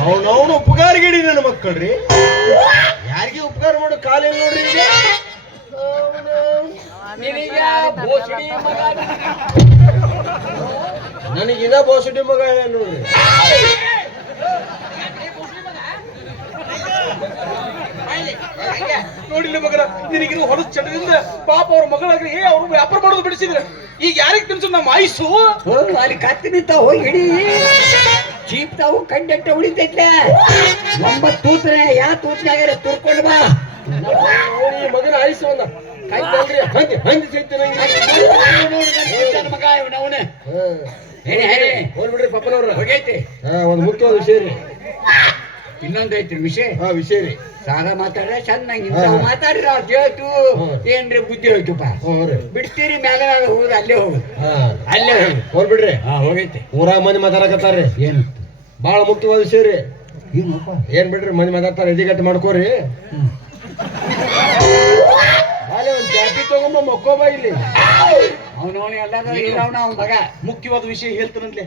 ಅವನವನು ಉಪಕಾರ ಗಿಡಿ ನನ್ನ ಮಕ್ಕಳ್ರಿ. ಯಾರಿಗೆ ಉಪಕಾರ ಮಾಡೋ ಕಾಲಿಲ್ಲ ನೋಡ್ರಿ ಈಗ. ನನಗಿದ ಬೋಸಡಿ ಮಗ ನೋಡ್ರಿ. ನೋಡಿಲ್ಲ ಮಗನ, ನಿನಗಿರು ಹೊಲದ ಚಟದಿಂದ ಪಾಪ ಅವ್ರ ಮಗಳಾಗ್ರಿ ಅವ್ರು ವ್ಯಾಪಾರ ಮಾಡೋದು ಬಿಡಿಸಿದ್ರೆ ಈಗ ಯಾರಿಗೆ ತಿನ್ಸು ನಮ್ಮ ಆಯ್ಸು. ಅಲ್ಲಿ ಕತ್ತಿ ನಿಂತ ಹೋಗಿ ಹಿಡಿ ಚೀಪ್ ತಾವು ಕಂಡಟ್ಟ ಉಳಿತೈತ್ಲೆ. 9 ತೂತ್ರೆ ಯಾವ ತೂತ್ನಾಗ ತುರ್ಕೊಂಡು ಬಾ. ನೋಡಿ ಮಗನ ಆಯ್ಸು ಅಂದ ಕಾಯ್ತಲ್ರಿ. ಹಂಗೆ ಹಂಗೆ ಸಿಗ್ತೇನೆ ಮಗ ಇವನವನೇ ಹೇಳಿ ಹೇಳಿ ಹೋಗ್ಬಿಡ್ರಿ ಪಪ್ಪನವ್ರ. ಹೋಗೈತಿ. ಒಂದು ಮುಖ್ಯವಾದ ವಿಷಯ ರೀ. ಇನ್ನೊಂದು ಐತ್ರಿ ವಿಷಯ. ವಿಷಯ ರೀ. ಸಾರ ಮಾತಾಡ್ರ ಚೆನ್ನಾಗಿ ಮಾತಾಡ್ರಿ. ನಾವು ಕೇಳ್ತು ಏನ್ರಿ ಬುದ್ಧಿ ಹೋಯ್ತುಪ್ಪ. ಬಿಡ್ತೀರಿ ಮ್ಯಾಲ ಹೋಗುದು ಅಲ್ಲೇ ಹೋಗುದು ಅಲ್ಲೇ ಹೋಗುದು. ಹೋಗ್ಬಿಡ್ರಿ. ಹೋಗೈತಿ. ಊರಾಗ ಮಂದಿ ಮಾತಾಡಕತ್ತಾರ್ರಿ. ಏನು ಬಾಳ ಮುಖ್ಯವಾದ ವಿಷಯ ರೀ. ಏನಪ್ಪ? ಏನ್ ಬಿಡ್ರಿ ಮಂದಿ ಮಾತಾಡ್ತಾರ. ಎದಿಗಟ್ಟು ಮಾಡ್ಕೋರಿ. ಬಾಲೆ ಒಂದ್ ಚಾಪಿ ತಗೊಂಬ ಮಕ್ಕೋಬ ಇಲ್ಲಿ. ಅವನವನು ಎಲ್ಲಾರು ಇಲ್ಲವನ ಅವ್ನ ಮಗ. ಮುಖ್ಯವಾದ ವಿಷಯ ಹೇಳ್ತಾನಂತೆ.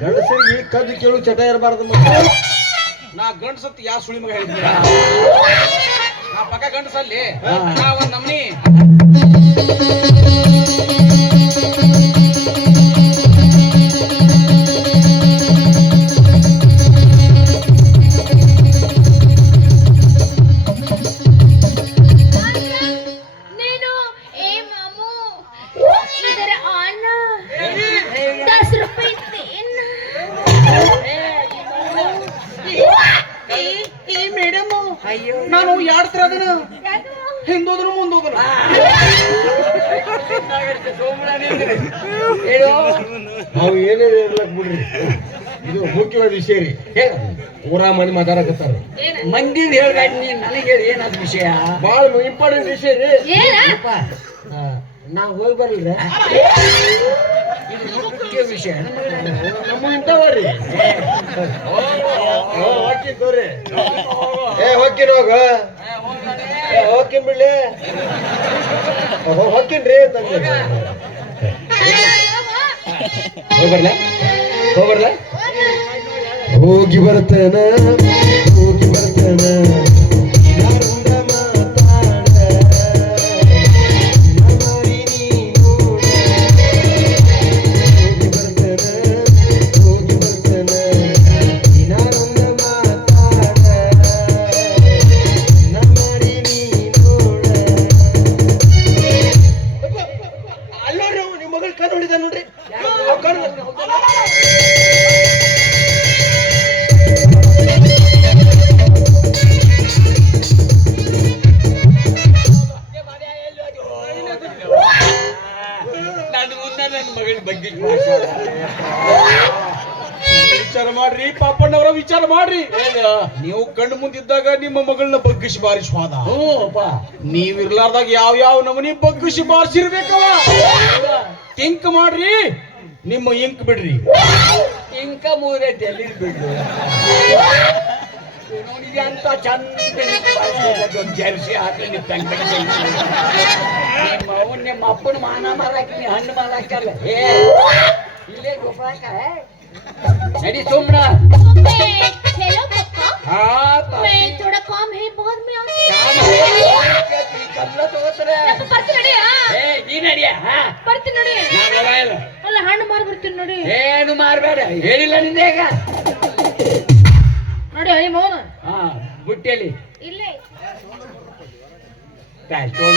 ಗಂಡಸರಿಗೆ ಕದ್ದು ಕೇಳು ಚಟ ಇರಬಾರ್ದು. ನಾ ಗಂಡಸತ್ತು ಯಾವ ಸುಳಿ ಮಗ ಹೇಳಿದ್ನ? ನಾ ಪಕ್ಕ ಗಂಡಸಲ್ಲಿ ನಾ ಒಂದ್ ನಮ್ನಿ ನಾನು ಯಾಡ್ತರ ಅದನ್ನ ಹಿಂದೋದನು ಮುಂದೋದನು. ನಾವು ಏನೇ ಇರ್ಲಕ್ ಬಿಡ್ರಿ. ಇದು ಮುಖ್ಯವಾದ ವಿಷಯ ರೀ. ಊರ ಮಂದಿ ಮಾತಾಡಕತ್ತಾರ. ಮಂದಿದ್ ಹೇಳ್ಬೇಡ ನೀನ್ ನನಗೆ ಹೇಳಿ ಏನಾದ ವಿಷಯ. ಬಾಳ ಇಂಪಾರ್ಟೆಂಟ್ ವಿಷಯ ರೀ. ನಾವು ಹೋಗಿ ಬರ್ಲಿಲ್ಲ. ಇದು ಮುಖ್ಯ ವಿಷಯ. ನಮ್ಮ ಇಂಥವ್ರಿ. ಹೋಗಿ ತೋರಿ. ಹೋಗ್ತೀನಿ ಹೋಗ. ಹೋಗ್ತೀನಿ ಬಿಡ್ಲಿ. ಹೋಗ್ತೀನ್ರಿ ತಂದೆ. ಹೋಗ್ಬರ್ಲ ಹೋಗ್ಬರ್ಲ. ಹೋಗಿ ಬರ್ತೇನ ಹೋಗಿ ಬರ್ತೇನ. ವಿಚಾರ ಮಾಡ್ರಿ ಪಾಪಣ್ಣವರ, ವಿಚಾರ ಮಾಡ್ರಿ. ನೀವು ಕಣ್ಣು ಮುಂದಿದ್ದಾಗ ನಿಮ್ಮ ಮಗಳನ್ನ ಬಗ್ಗಿಸಿ ಬಾರಿ ಸ್ವಾದ. ನೀವಿರ್ಲಾರ್ದಾಗ ಯಾವ ಯಾವ ನಮನಿ ಬಗ್ಗಿಸಿ ಬಾರಿಸಿರ್ಬೇಕವ. ತಿಂಕ್ ಮಾಡ್ರಿ. ನಿಮ್ಮ ಇಂಕ್ ಬಿಡ್ರಿ. ಇಂಕ ಮೂರೈತಿ ಎಲ್ಲಿ ಬಿಡ್ರಿ. ಅಂತ ಚಂದ ಜರ್ಸಿ ಹಾಕಿ ನಿಮ್ಮ ಅಪ್ಪನ ಮಾನ ಮಾರಾಕಿ ಹಣ್ಣು ಮಾರಾಕಲ್ಲ. ಇಲ್ಲೇ ಗೊಬ್ಬರ नडी सोमना हेलो पप्पा। हाँ मैं थोड़ा काम है बाद में आती कल्ला तोगतरे ಬರ್ತೀನಿ ನಡಿ. ಏ ನೀ ನಡಿ. ಬರ್ತೀನಿ ನಡಿ. ನಾ ಮೊಬೈಲ್ ಅಲ್ಲ ಹಣ್ಣು ಮಾರ್ ಬರ್ತೀನಿ ನಡಿ. ಏನು ಮಾರಬೇಡ ಹೇಳಿಲ್ಲ ನಿಂದೆ ಈಗ ನಡಿ ಐ ಮೋನ. ಬುಟ್ಟಿಯಲ್ಲಿ ಇಲ್ಲೇ ಪ್ಯಾಲ್ ತೋಣ